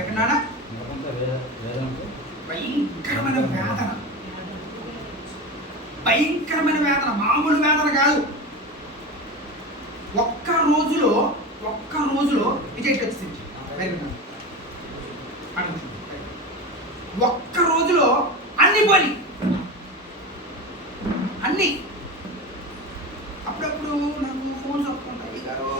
ఎక్కడన్నా భయంకరమైన వేదన, భయంకరమైన వేదన, మామూలు వేదన కాదు. ఒక్క రోజులో విజయ్ వచ్చింది. ఒక్క రోజులో అన్ని పని అన్ని. అప్పుడప్పుడు నాకు ఫోన్స్ వస్తుంటాయి, గారు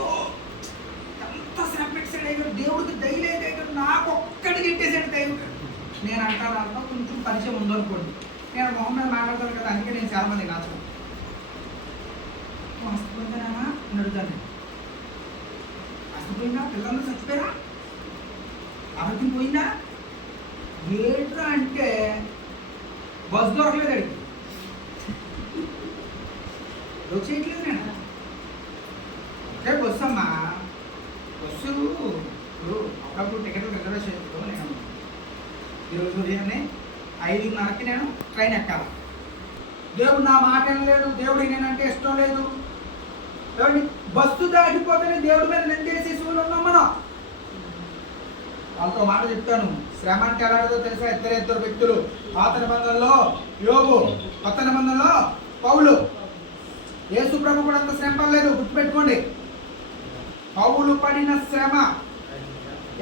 ఎంత సాటిస్ఫైడ్ అయ్యారు, దేవుడికి డైలీ అయ్యారు, నాకు ఒక్కడికి ఇట్టేసాడు దైవం. నేను అంటాను అంతా కొంచెం పరిచయం ఉందనుకోండి, నేను మొహం మీద మాట్లాడతాను కదా, అందుకే నేను చాలా మంది నచ్చను. అస్తపోయిందా అని అడుగుతాను. అస్తపోయిందా, పిల్లలు చచ్చిపోయారా, ఆరోగ్యం పోయిందా, ఏంట్రా అంటే బస్సు దొరకలేదు, అడిగి చేయట్లేదు. నేను రేపు బస్సు అమ్మా, బస్సు అప్పుడప్పుడు టికెట్ రిజర్వేషన్ చేసుకో. నేను ఈరోజు ఉదయాన్నే 5:30కి నేను ట్రైన్ ఎక్కాలి. దేవుడు నా మాట లేదు, దేవుడికి నేనంటే ఇష్టం లేదు. దేవుడిని బస్సు దాటిపోతేనే దేవుడి మీద నిందేసి సూలు ఉన్నాం మనం. వాళ్ళతో మాట చెప్తాను. శ్రమ అంటే ఎలాంటిదో తెలుసా? ఇద్దరు వ్యక్తులు, పాత నిబంధనలో యోబు, కొత్త నిబంధనలో పౌలు. యేసు ప్రభు కూడా అంత శ్రమ పడలేదు, గుర్తుపెట్టుకోండి. పౌలు పడిన శ్రమ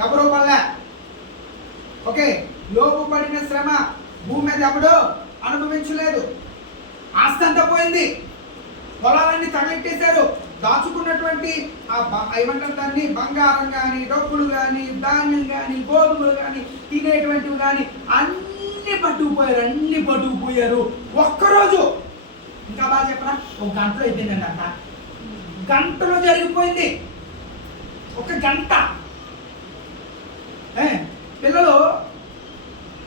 ఎవరో పడలే. ఓకే, యోబు పడిన శ్రమ భూమి మీద ఎవడో అనుభవించలేదు. ఆస్తి అంతా పోయింది, పొలాలన్నీ తగలెట్టేశారు. దాచుకున్నటువంటి ఏమంటారు దాన్ని, బంగారం కానీ, డబ్బులు కానీ, ధాన్యం కానీ, గోధుమలు కానీ, తినేటువంటివి కానీ అన్ని పట్టుకుపోయారు. ఒక్కరోజు, ఇంకా బాగా చెప్పరా, ఒక గంటలో అయిపోయిందండి. అంట గంటలో జరిగిపోయింది, ఒక గంట. పిల్లలు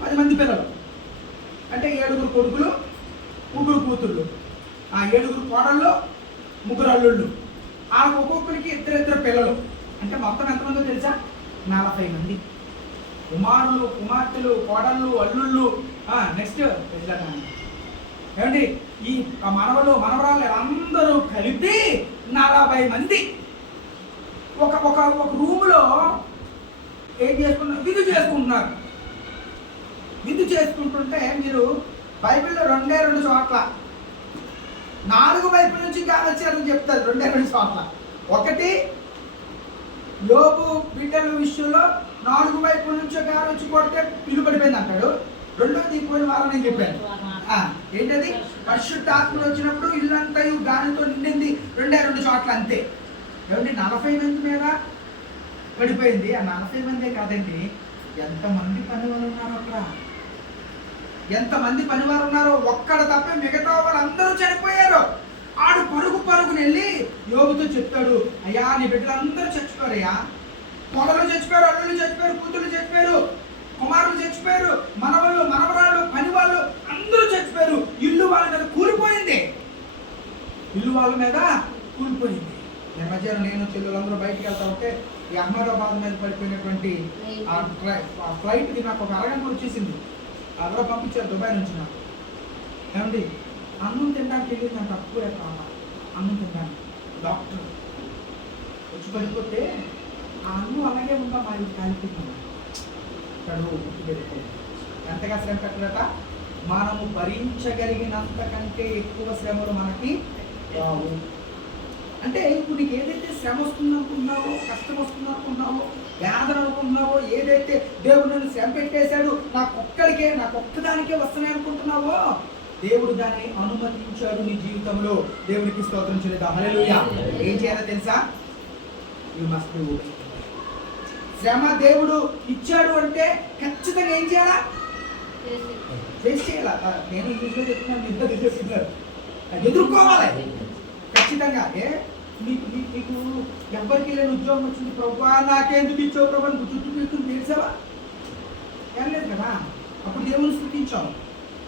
10 మంది పిల్లలు అంటే 7 కొడుకులు, 3 కూతుళ్ళు, 7 కోడళ్ళు, 3 అల్లుళ్ళు. ఒక్కొక్కరికి 2 పిల్లలు. అంటే మొత్తం ఎంతమందో తెలుసా? 40 మంది కుమారులు, కుమార్తెలు, కోడళ్ళు, అల్లుళ్ళు. నెక్స్ట్ ఏమండి, ఈ మనవలు, మనవరాళ్ళు అందరూ కలిపి 40 మంది ఒక రూములో ఏం చేసుకుంటున్నారు? విందు చేసుకుంటుంటే మీరు బైబిల్లో 2 చోట్ల 4 వైపుల నుంచి గాలి వచ్చారని చెప్తారు. 2 చోట్ల. ఒకటి యోబు బిడ్డల విషయంలో 4 వైపుల నుంచి గాలి వచ్చి కొడితే ఇల్లు పడిపోయింది అంటాడు. రెండోది పోయిన వారం నేను చెప్పాను. ఏంటది? పరిశుద్ధాత్మలు వచ్చినప్పుడు ఇల్లంతా గాలితో నిండింది. 2 చోట్ల అంతే. ఏమంటే 40 మంది మీద పడిపోయింది. ఆ 40 మందే కాదండి, ఎంతమంది పనివారు ఉన్నారో అక్కడ, ఎంతమంది పనివారు ఉన్నారో. ఒక్కడ తప్ప మిగతా వాళ్ళందరూ చనిపోయారు. ఆడు పరుగుని వెళ్ళి యోబుతో చెప్తాడు, అయ్యా నీ బిడ్డలందరూ చచ్చిపోయారయ్యా, పొగలు చచ్చిపోయారు, అల్లుళ్ళు చచ్చిపోయారు, కూతుళ్ళు చచ్చిపోయారు, కుమారులు చచ్చిపోయారు, మనవళ్ళు, మనవరాళ్ళు, పనివాళ్ళు అందరూ చచ్చిపోయారు. ఇల్లు వాళ్ళ మీద కూలిపోయింది. మధ్యాహ్నం నేను చెల్లెలందరూ బయటికి వెళ్తా ఉంటే ఈ అహ్మదాబాద్ మీద పడిపోయినటువంటి ఆ ఫ్లైట్కి నాకు ఒక అరగంట వచ్చేసింది. అక్కడ పంపించారు దుబాయ్ నుంచి. నాకు ఏమండి, అన్నం తినడానికి వెళ్ళింది. నాకు తక్కువ అన్నం తినడానికి. డాక్టర్ వచ్చి పడిపోతే ఆ అన్నం అలాగే ఉందా, మా ఇది కాలిపోతుంది. కడువు గుర్తుపెట్టుకోండి. ఎంతగా శ్రమ పెట్టలేక మనము భరించగలిగినంతకంటే ఎక్కువ శ్రమలు మనకి రావు. అంటే ఇప్పుడు నీకు ఏదైతే శ్రమ వస్తుంది అనుకుంటున్నావో, కష్టం వస్తుంది అనుకుంటున్నావో, వేదన అనుకుంటున్నావో, ఏదైతే దేవుడు నన్ను శ్రమ పెట్టేశాడు, నాకు ఒక్కదానికే వస్తున్నాయి అనుకుంటున్నావో, దేవుడు దాన్ని అనుమతించాడు నీ జీవితంలో. దేవుడికి స్తోత్రం చెల్లిద్దాం. హల్లెలూయా. ఏం చేయాలో తెలుసా? You must do. శ్రమ దేవుడు ఇచ్చాడు అంటే ఖచ్చితంగా ఏం చేయాలా? ఫేస్ చేయాలా? నేను ఇంగ్లీష్లో చెప్తున్నారు, ఎదుర్కోవాలి ఖచ్చితంగా. మీకు ఎవరికి లేని ఉద్యోగం వచ్చింది, ప్రభా నాకెందుకు ఇచ్చావు ప్రభా, నువ్వు చుట్టూ పీకుని తెలిసావా? ఏం లేదు కదా. అప్పుడు దేవుని స్తుతించావు.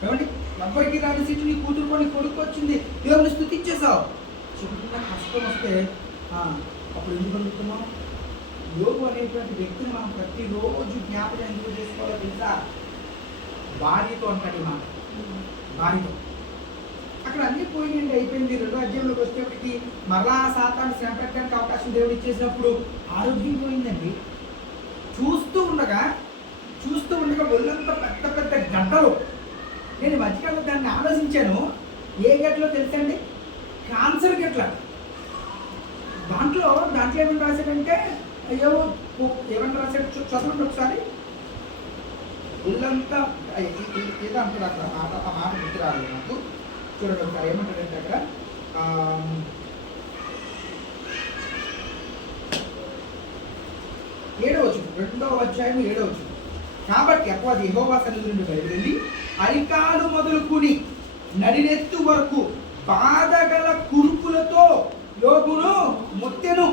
ఏమంటే ఎవరికి రాని సీటు నీ కూతురు కొని కొడుకు వచ్చింది, దేవుని స్తుతించేసావు. చిన్న కష్టం వస్తే అప్పుడు ఎందుకు అడుగుతున్నావు? యోగు అనేటువంటి వ్యక్తిని మనం ప్రతిరోజు జ్ఞాపకం ఎందుకు చేసుకోవాలో తెలుసా? భార్యతో అంటాడు మాట, భార్యతో. అక్కడ అన్ని పోయినండి, అయిపోయింది. 2వ అధ్యాయంలోకి వచ్చేప్పటికి మరలా సాతాను శ్రమ పెట్టడానికి అవకాశం దేవుడు ఇచ్చేసినప్పుడు ఆరోగ్యం పోయిందండి. చూస్తూ ఉండగా ఒళ్ళంతా పెద్ద పెద్ద గడ్డలు. నేను మధ్యకాలంలో దాన్ని ఆలోచించాను. ఏ గడ్డలో తెలుసండి? క్యాన్సర్ గడ్డల. దాంట్లో ఏమని రాశాడంటే ఏమని రాశాడు చదవండి ఒకసారి. ఒళ్ళంతా ఏదో అంటారు అక్కడ ఆ మాట గుర్తు రాలేదు నాకు. చూడండి ఒకసారి ఏమంటాడంటే అక్కడ 7వ వచనం, 2వ అధ్యాయం 7వ వచనం. కాబట్టి అపవాది యెహోవా సన్నిధి నుండి బయలుదేరి అరికాలు మొదలుకుని నడినెత్తు వరకు బాధగల కురుపులతో యోబును ముత్తెను.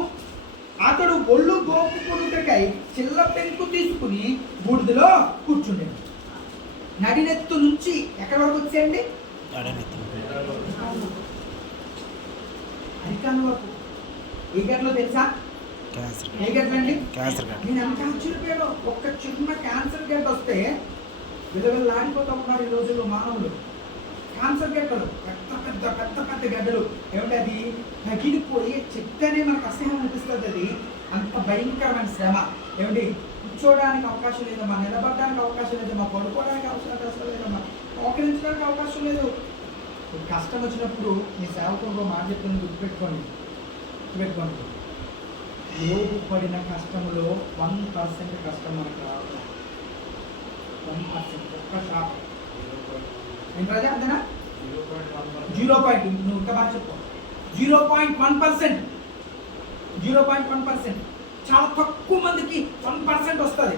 అతడు ఒళ్ళు గోపుకొనుటకై చిల్ల పెంకు తీసుకుని బూడిదలో కూర్చుండేది. నడినెత్తు నుంచి ఎక్కడి వరకు వచ్చేయండి? అరికాలు వరకు. ఏ గడ్డలో తెలుసా? ఏ గడ్డండి? నేను ఎంత ఆశ్చర్యపోయాను. ఒక్క చిన్న క్యాన్సర్ గడ్డ వస్తే విలువలాడిపోతూ ఉన్నారు ఈ రోజుల్లో మానవులు. క్యాన్సర్ గడ్డలు, పెద్ద గడ్డలు. ఏమంటే అది తగిలిపోయి చెప్తేనే మనకు అసహ్యం అనిపిస్తుంది. అది అంత భయంకరమైన శ్రమ. ఏమండి, కూర్చోడానికి అవకాశం లేదమ్మా, నిలబడడానికి అవకాశం లేదమ్మా, పడుకోవడానికి అవకాశం లేదమ్మా, మోకరించడానికి అవకాశం లేదు. కష్టం వచ్చినప్పుడు మీ సేవకుడు మాట చెప్తుంది, గుర్తుపెట్టుకోండి. యోబు పడిన కష్టంలో 1% కష్టం మనకు రావడం. 1%, ఒక్క శాతం. ఏంటి రాజా అంతేనా? 0. నువ్వు ఇంకా బాగా చెప్పు. 0.1%. 0.1%. చాలా తక్కువ మందికి 1% వస్తుంది.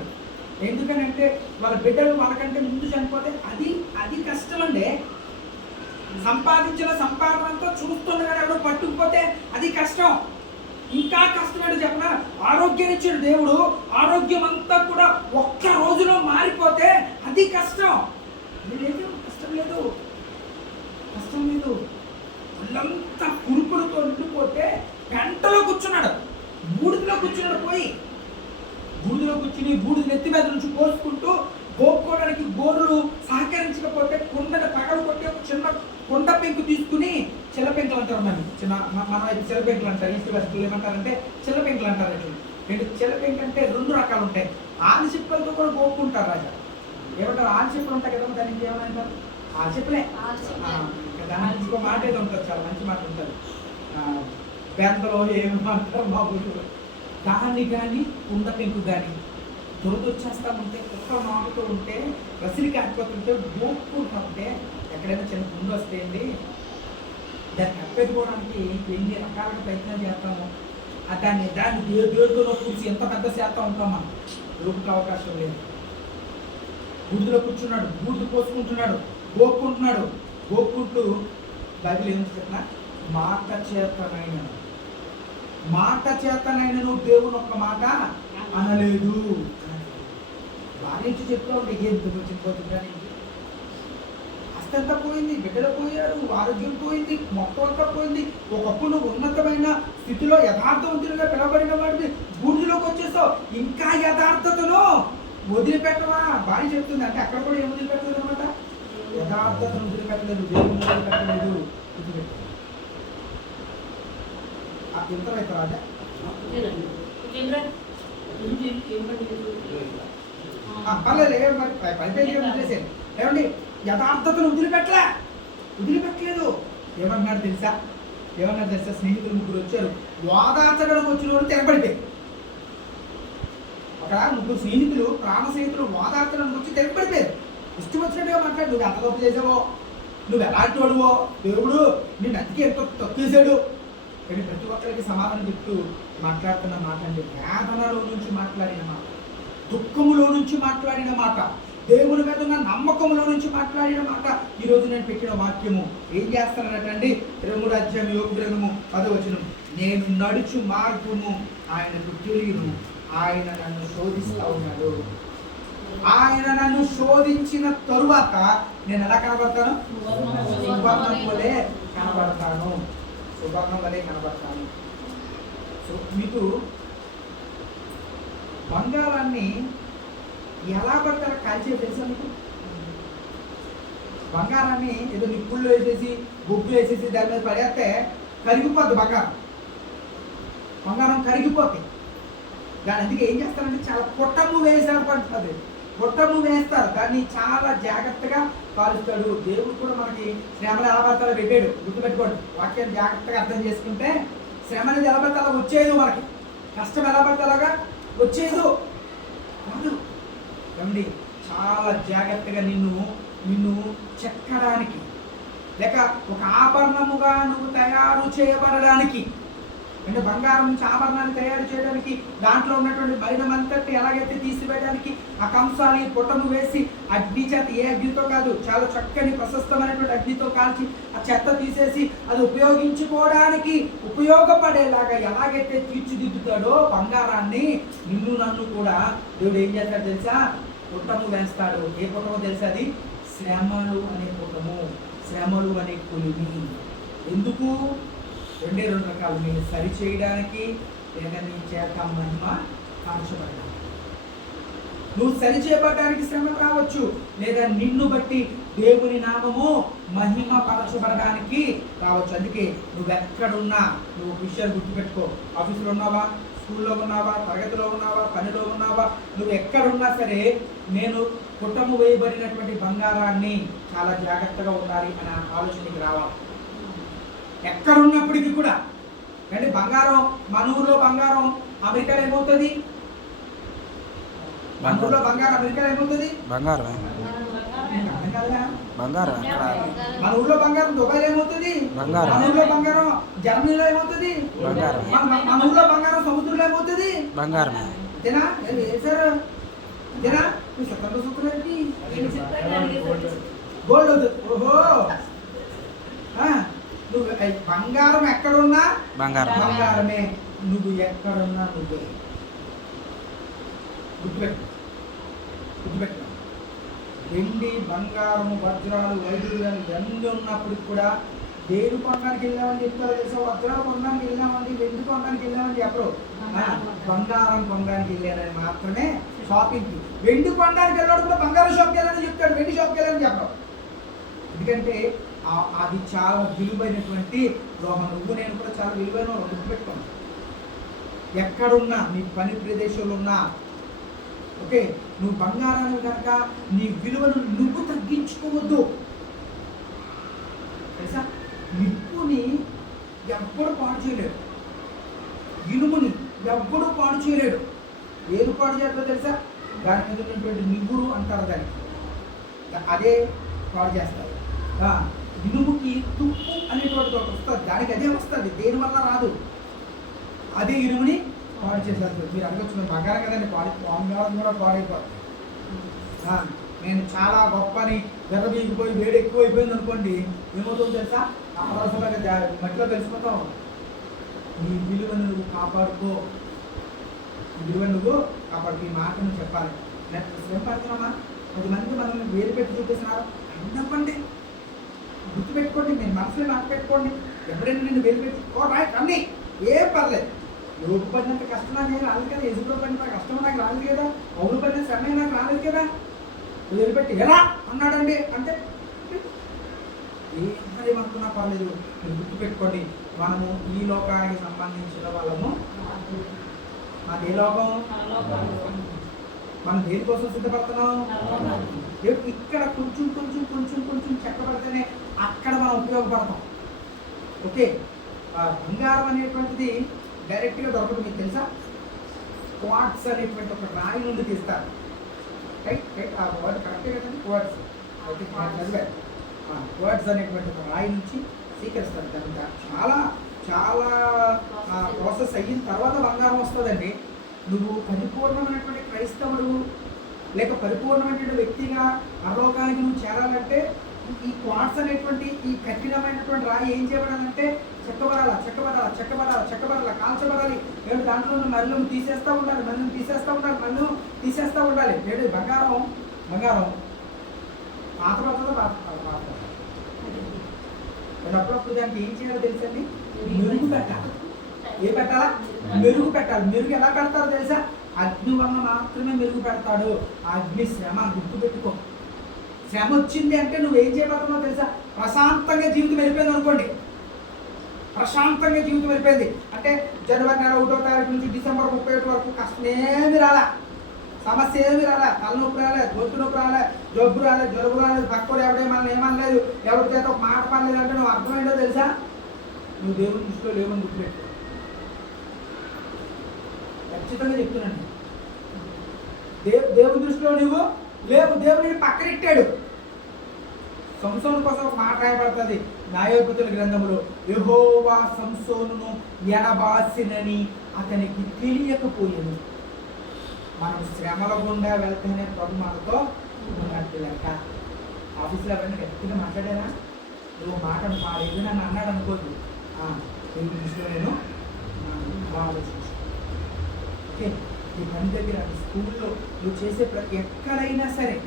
ఎందుకనంటే వాళ్ళ బిడ్డలు వాళ్ళకంటే ముందు చనిపోతే అది కష్టం అండి. సంపాదించిన సంపాదనంతో చూస్తుండగా ఎవడో పట్టుకుపోతే అది కష్టం. ఇంకా కష్టమేంటి చెప్పనా? ఆరోగ్యం ఇచ్చిన దేవుడు ఆరోగ్యం అంతా కూడా ఒక్క రోజులో మారిపోతే అది కష్టం. కష్టం లేదు. వాళ్ళంతా కురుపులతో నిండిపోతే గంటలో కూర్చున్నాడు, బూడిదలో కూర్చున్నాడు. బూడిదలో కూర్చుని బూడిద నెత్తి మీద నుంచి కోసుకుంటూ గోపుకోవడానికి గోరులు సహకరించకపోతే కుండను పగలు కొట్టి ఒక చిన్న కొండ పెంకు తీసుకుని, చిల్ల పెంకులు అంటారు మనం, మన చిల్ల పెంకులు అంటారు. ఈస్ట్ వెస్ట్లో ఏమంటారంటే చిల్ల పెంకులు అంటారు. రెండు చిల్ల పెంకు అంటే 2 రకాలు ఉంటాయి. ఆలు చిప్పలతో కూడా గోపుకుంటారు రాజా. ఏమంటారు? ఆలు చిప్పలు ఉంటాయి కదా, దానికి ఇంకేమంటారు? ఆలు చిప్పలే. దానికి ఇంకో మాట ఏదో ఉంటుంది, చాలా మంచి మాట ఉంటుంది. బెందలో ఏమంటారు మా ఊళ్ళో. దాన్ని కానీ కుండ పెంకు కానీ దొరదొచ్చేస్తా ఉంటే, కుక్క మాకుతూ ఉంటే, రసిలి కాకపోతుంటే, గోపుకుంటుంటే, ఎక్కడైనా చిన్న గుండు వస్తేయండి, దాన్ని కప్పెట్టుకోవడానికి ఎన్ని రకాలుగా ప్రయత్నం చేస్తాము. దాన్ని దేవుడితో కూర్చి ఎంత పెద్ద శాతం ఉంటామా, దొరుకుతే అవకాశం లేదు. బూడిదలో కూర్చున్నాడు, బూడిద పోసుకుంటున్నాడు, గోపుకుంటూ బైబిల్ ఏం చెప్పినా, మాట చేతనైన నువ్వు దేవుని ఒక్క మాట అనలేదు. భార్య చెప్తా ఉంటే ఎందుకు వచ్చిపోతుంది. అస్తంతా పోయింది, బిడ్డలు పోయారు, ఆరోగ్యం పోయింది, మొత్తం అంతా పోయింది. ఒకప్పుడు నువ్వు ఉన్నతమైన స్థితిలో యథార్థవంతులుగా పిలవబడిన వాడిని బూడిదలోకి వచ్చేసావు. ఇంకా యథార్థతను వదిలిపెట్టవా? భార్య చెప్తుంది. అంటే అక్కడ కూడా ఏం వదిలిపెట్టలేదు అనమాట. యథార్థతను వదిలిపెట్టలేదు, దేవుని వదిలిపెట్టలేదు. ఎంత రైతు రాజా పర్లేదు, మరి ఏమండి, యథార్థతను వదిలిపెట్టలేదు. ఏమన్నాడు తెలుసా? స్నేహితులు 3 వచ్చారు. వాదాచడానికి వచ్చిన వాడు తెరపడిపోయారు. అక్కడ 3 స్నేహితులు, ప్రాణ స్నేహితులు వాదాచడానికి వచ్చి తెరపడిపోయారు. ఇష్టం వచ్చినట్టుగా మాట్లాడు. నువ్వు ఎంత తప్పు చేసావో, నువ్వు ఎలాంటి వాడువో, దేవుడు నిన్ను అతికి ఎంత తప్పు చేశాడు. కానీ ప్రతి ఒక్కరికి సమాధానం చెప్తూ మాట్లాడుతున్న మాట అంటే వేదనలో నుంచి మాట్లాడిన మాట, దుఃఖములో నుంచి మాట్లాడిన మాట, దేవుని మీద ఉన్న నమ్మకంలో నుంచి మాట్లాడిన మాట. ఈరోజు నేను పెట్టిన వాక్యము ఏం చేస్తానంటే 2వ అధ్యాయం యోబు గ్రంథము 10వ వచనం, నేను నడుచు మార్గము ఆయనకు తెలియను, ఆయన నన్ను శోధిస్తూ ఉన్నాడు. ఆయన నన్ను శోధించిన తరువాత నేను ఎలా కనబడతాను? సువర్ణం వలె కనబడతాను. సో మీకు బంగారాన్ని ఎలా పడతారో కాల్చే తెలుసా? మీకు బంగారాన్ని ఏదో నిప్పుల్లో వేసేసి బొగ్గు వేసేసి దాని మీద పడేస్తే కరిగిపోద్ది బంగారం కరిగిపోతాయి. దాని అందుకే ఏం చేస్తారంటే చాలా పొట్టము వేసారు పడుతుంది, పొట్టము వేస్తారు, దాన్ని చాలా జాగ్రత్తగా కాలుస్తాడు. దేవుడు కూడా మనకి శ్రమలు ఎలా పడతారో పెట్టాడు, గుర్తుపెట్టుకోండి. వాక్యాన్ని జాగ్రత్తగా అర్థం చేసుకుంటే శ్రమ అనేది ఎలా పడితే అలా వచ్చేది, మనకి కష్టం ఎలా పడితే అలాగా వచ్చేదు కాదు. ఏమండి చాలా జాగ్రత్తగా నిన్ను చెక్కడానికి లేక ఒక ఆభరణముగా నువ్వు తయారు చేయబడడానికి, అంటే బంగారం నుంచి ఆభరణాన్ని తయారు చేయడానికి దాంట్లో ఉన్నటువంటి మలినమంతటి ఎలాగైతే తీసివేయడానికి ఆ కంసాలి పొట్టము వేసి అగ్ని చేత, ఏ అగ్నితో కాదు, చాలా చక్కని ప్రశస్తమైనటువంటి అగ్నితో కాల్చి ఆ చెత్త తీసేసి అది ఉపయోగించుకోవడానికి ఉపయోగపడేలాగా ఎలాగైతే తీర్చిదిద్దుతాడో బంగారాన్ని, నిన్ను నన్ను కూడా దేవుడు ఏం చేస్తాడు తెలుసా? పుట్టము వేస్తాడు. ఏ పుట్టమో తెలుసా? అది శ్రమలు అనే పుట్టము, శ్రమలు అనే కొలిమి. ఎందుకు? రెండే రెండు రకాలు, నేను సరి చేయడానికి లేదా నీ చేత మహిమ పరచబడడానికి. నువ్వు సరి చేయబడడానికి శ్రమ రావచ్చు, లేదా నిన్ను బట్టి దేవుని నామము మహిమ పరచబడడానికి రావచ్చు. అందుకే నువ్వెక్కడున్నా నువ్వు విషయాలు గుర్తుపెట్టుకో. ఆఫీసులో ఉన్నావా, స్కూల్లో ఉన్నావా, తరగతిలో ఉన్నావా, పనిలో ఉన్నావా, నువ్వు ఎక్కడున్నా సరే నేను పుట్టము వేయబడినటువంటి బంగారాన్ని చాలా జాగ్రత్తగా ఉండాలి అనే ఆలోచనకి రావాలి. ఎక్కడున్నప్పటికీ కూడా. అంటే బంగారం, మన ఊర్లో బంగారం అమెరికాలో ఏమవుతుంది? మన ఊర్లో బంగారం అమెరికాలో ఏమవుతుంది? బంగారం. మన ఊర్లో బంగారం దుబాయ్లో ఏమవుతుంది? బంగారం. మన ఊర్లో బంగారం జర్మనీలో ఏమవుతుంది? బంగారం. మన ఊర్లో బంగారం సముద్రంలో ఏమవుతుంది? బంగారం. ఇదేనా సార్? ఇదేనా స్వతంత్ర సూత్రం ఏంటి? గోల్డ్ అవుతుంది. ఓహో, నువ్వు బంగారం ఎక్కడున్నా బంగారమే, నువ్వు ఎక్కడున్నా నువ్వే. గుర్తుపెట్టు. వెండి, బంగారము, వజ్రాలు, వైద్యులు ఎన్ని ఉన్నప్పటికి కూడా దేని కొనడానికి వెళ్ళామని చెప్తారో తెలుసా? వజ్రాలు కొనడానికి వెళ్ళామండి, వెండి కొనడానికి వెళ్ళామని చెప్పరు. బంగారం కొనడానికి వెళ్ళారని మాత్రమే షాపింగ్కి. వెండి కొనడానికి వెళ్ళాడు కూడా బంగారం షాప్కి వెళ్ళాలని చెప్తాడు, వెండి షాప్కి వెళ్ళాలని చెప్పరు. ఎందుకంటే అది చాలా విలువైనటువంటి లోహం. నువ్వు నేను కూడా చాలా విలువైన గుర్తుపెట్టుకోండి. ఎక్కడున్నా, నీ పని ప్రదేశంలో ఉన్నా, ఓకే, నువ్వు బంగారాన్ని కనుక నీ విలువను నువ్వు తగ్గించుకోవద్దు. తెలుసా? నిప్పుని ఎవ్వడు పాడు చేయలేడు, ఇనుముని ఎవ్వడు పాడు చేయలేడు. ఏది పాడు చేస్తారో తెలుసా? దాని మీద ఉన్నటువంటి నిగురు అంటారు దాన్ని, అదే పాడు చేస్తారు. ఇనుముకి తుప్పు అనేటువంటి ఒకటి వస్తుంది, దానికి అదే వస్తుంది, దేనివల్ల రాదు. అదే ఇనుముని పాడు చేసేస్తుంది. మీరు అడగచ్చు, బంగారం కదండి బంగారం కూడా పాడైపోతుంది. నేను చాలా గొప్పని గర్రబీగిపోయి వేడి ఎక్కువ అయిపోయింది అనుకోండి, ఏమవుతుందో తెలుసా? అపరాసంగా మట్టిలో కలిసిపోతావు. నీ విలువను నువ్వు కాపాడుకో, ఈ మాటను చెప్పాలి. శ్రమ పడుతున్నామా? 10 మంది మనల్ని వేలు పెట్టి చూపిస్తున్నారు అన్నప్పండి, గుర్తుపెట్టుకోండి. నేను మనసులో నాకు పెట్టుకోండి. ఎవరైనా నిన్ను వేలు పెట్టి అన్నీ ఏం పర్లేదు. యోగు పడినంత కష్టం నాకు రాలేదు కదా, ఎదుగులో పడినంత కష్టం నాకు రాలేదు కదా, అవును పడిన శ్రమ నాకు రాలేదు కదా, వేలు పెట్టి ఎలా అన్నాడండి అంటే ఏమనుకున్నా పర్లేదు. మీరు గుర్తుపెట్టుకోండి, మనము ఈ లోకానికి సంబంధించిన వాళ్ళము. మాది ఏ లోకం? మనం దేనికోసం సిద్ధపడుతున్నాం? ఇక్కడ కొంచెం కొంచెం కొంచెం కొంచెం చెక్కబడితేనే అక్కడ మనం ఉపయోగపడతాం. ఓకే, బంగారం అనేటువంటిది డైరెక్ట్గా దొరకదు. మీకు తెలుసా? క్వార్ట్స్ అనేటువంటి ఒక రాయి నుండి తీస్తారు. రైట్ ఆ వర్డ్ కరెక్టే కదండి, క్వార్ట్స్. క్వార్ట్స్ అనేటువంటి ఒక రాయి నుంచి స్వీకరిస్తారు. దానికి చాలా చాలా ప్రాసెస్ అయిన తర్వాత బంగారం వస్తుందండి. నువ్వు పరిపూర్ణమైనటువంటి క్రైస్తవుడు లేక పరిపూర్ణమైనటువంటి వ్యక్తిగా పరలోకానికి నువ్వు చేరాలంటే ఈ క్వార్ట్స్ అనేటువంటి ఈ కఠినమైనటువంటి రాయి ఏం చేయబడాలంటే చెక్కబడాలి, కాల్చబడాలి. ఏడు దాంట్లో ఉన్న మళ్ళీ తీసేస్తూ ఉండాలి, మళ్ళీ తీసేస్తూ ఉండాలి. ఏడు బంగారం పాత అప్పుడప్పుడు దానికి ఏం చేయాలో తెలుసండి? మెరుగు పెట్టాలి. ఏ పెట్టాలా? మెరుగు పెట్టాలి. మెరుగు ఎలా పెడతారో తెలుసా? అగ్ని వల్ల మాత్రమే మెరుగు పెడతాడు. అగ్ని శ్రమ. గుర్తుపెట్టుకో, శ్రమ వచ్చింది అంటే నువ్వేం చేయబోతున్నావు తెలుసా? ప్రశాంతంగా జీవితం వెళ్ళిపోయింది అనుకోండి. ప్రశాంతంగా జీవితం వెళ్ళిపోయింది అంటే జనవరి నెల 1వ తారీఖు నుంచి డిసెంబర్ 31 వరకు కష్టం ఏమి రాలా, సమస్య ఏమి రాలే, తలనొప్పి రాలే, గొంతు నొప్పి రాలే, జబ్బు రాలేదు, జలుబు రాలేదు, పక్కడు ఎవడే మనం ఏమనలేదు, ఎవరి చేత ఒక మాట పడలేదు అంటే నువ్వు అర్థమైందో తెలుసా? నువ్వు దేవుని దృష్టిలో లేవని గుర్తుపెట్టు. ఖచ్చితంగా చెప్తున్నాను. దేవుని దృష్టిలో నువ్వు లేవు. దేవుని పక్కనెట్టాడు. సంసోను కోసం ఒక మాట రాయబడుతుంది న్యాయాధిపతుల గ్రంథంలో, యెహోవా సంసోనును ఎడబాసినని అతనికి తెలియకపోయాను. మనం శ్రమల గుండా వెళ్తేనే ప్రభు మనతో ఉన్నట్టు లెక్క. ఆఫీస్లో ఎవరైనా గట్టిగా మాట్లాడారా? నువ్వు మాట ఏది నన్ను అన్నాడు అనుకోద్దు, దేవుని దృష్టిలో నేను ఆలోచించు. ఓకే, నీ పని దగ్గర, స్కూల్లో నువ్వు చేసే ఎక్కడైనా సరే,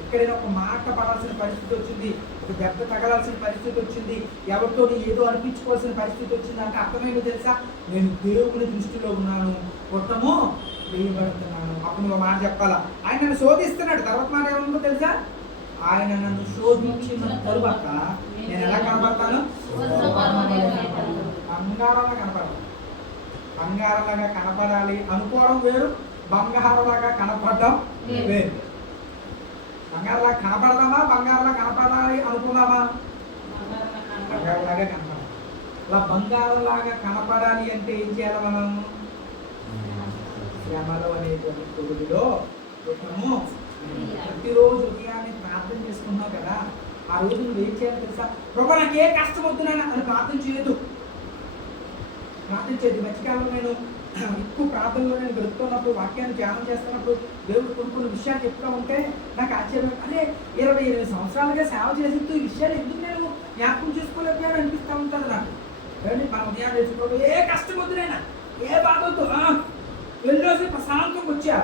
ఎక్కడైనా ఒక మాట పడాల్సిన పరిస్థితి వచ్చింది, ఒక దెబ్బ తగలాల్సిన పరిస్థితి వచ్చింది, ఎవరితో ఏదో అనిపించుకోవాల్సిన పరిస్థితి వచ్చింది అంటే అర్థమైందో తెలుసా? నేను దేవుని దృష్టిలో ఉన్నాను, కొట్టము వేయబడుతున్నాను. అప్పుడు నువ్వు మాట చెప్పాలా? ఆయన నన్ను శోధిస్తున్నాడు. తర్వాత మాట ఏముందో తెలుసా? ఆయన నన్ను శోధించిన తరువాత నేను ఎలా కనబడతాను? బంగారంగా కనపడాలి. బంగారంలాగా కనపడాలి అనుకోవడం వేరు, బంగారంలాగా కనపడడం వేరు. బంగారంలాగా కనపడదామా, బంగారంలా కనపడాలి అనుకున్నామా? బంగారంలాగా కనపడాలి. అలా బంగారంలాగా కనపడాలి అంటే ఏం చేయాలి మనం? శ్రమలో అనేటువంటి కొడుకులో మనము ప్రతిరోజు ఉదయాన్నే ప్రార్థన చేసుకున్నావు కదా, ఆ రోజు నువ్వు ఏం చేయాలి తెలుసా? ప్రభు నాకు ఏ కష్టం వద్దునైనా అని ప్రార్థన చేయదు. మధ్యకాలంలో నేను ఎక్కువ ప్రార్థనలో నేను గడుపుతున్నప్పుడు, వాక్యాన్ని ధ్యానం చేస్తున్నప్పుడు దేవుడు కొన్ని విషయాలు చెప్తూ ఉంటే నాకు ఆశ్చర్యం, అరే 28 సంవత్సరాలుగా సేవ చేసి ఈ విషయాలు ఎందుకు నేను జ్ఞాపకం చేసుకోలేకపోయాను అనిపిస్తూ ఉంటుంది నాకు. మన ఉదయాన్ని చేసుకోవడం ఏ కష్టం వద్దునైనా, ఏ బాధ వద్దు, వెళ్ళేసి ప్రశాంతంగా వచ్చా.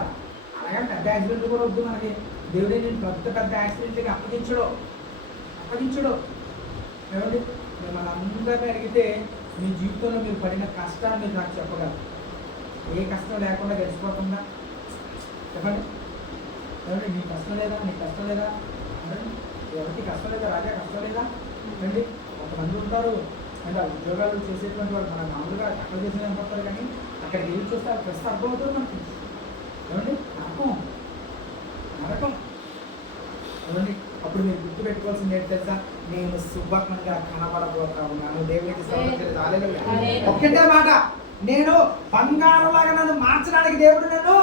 అలాగే పెద్ద యాక్సిడెంట్ కూడా వద్దు మనకి. దేవుడే నేను పెద్ద యాక్సిడెంట్కి అప్పగించడు. ఏమండి, మిమ్మల్ని అందరినీ అడిగితే మీ జీవితంలో మీరు పడిన కష్టాన్ని మీరు నాకు చెప్పగలరు. ఏ కష్టం లేకుండా గడిచిపోతుందా? చెప్పండి. ఏమండి, నీ కష్టం లేదా? ఎవరికి కష్టం లేదా? రాజా కష్టం లేదా? అండి, కొంతమంది ఉంటారు అంటే ఉద్యోగాలు చేసేటువంటి వాళ్ళు మన మామూలుగా అక్కడ చేసిన అనుకుంటారు, కానీ అక్కడ ఏం చూస్తే అది ప్రస్తుతం అర్థమవుతుంది మనకి. ఏమండి, నరకం. ఏమండి, అప్పుడు మీరు గుర్తు పెట్టుకోవాల్సింది ఏంటి తెలుసా? నేను శుభ్రంగా కనబడబోతా ఉన్నాను. దేవుడికి ఒక్కటే మాట, నేను బంగారంలాగా నన్ను మార్చడానికి దేవుడు నన్ను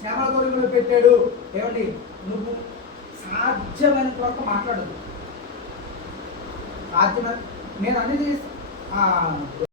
శ్యామల గోరింగులు పెట్టాడు. ఏమండి, నువ్వు సాధ్యమైనంత వరకు మాట్లాడదు. సాధ్యమైన నేను అనేది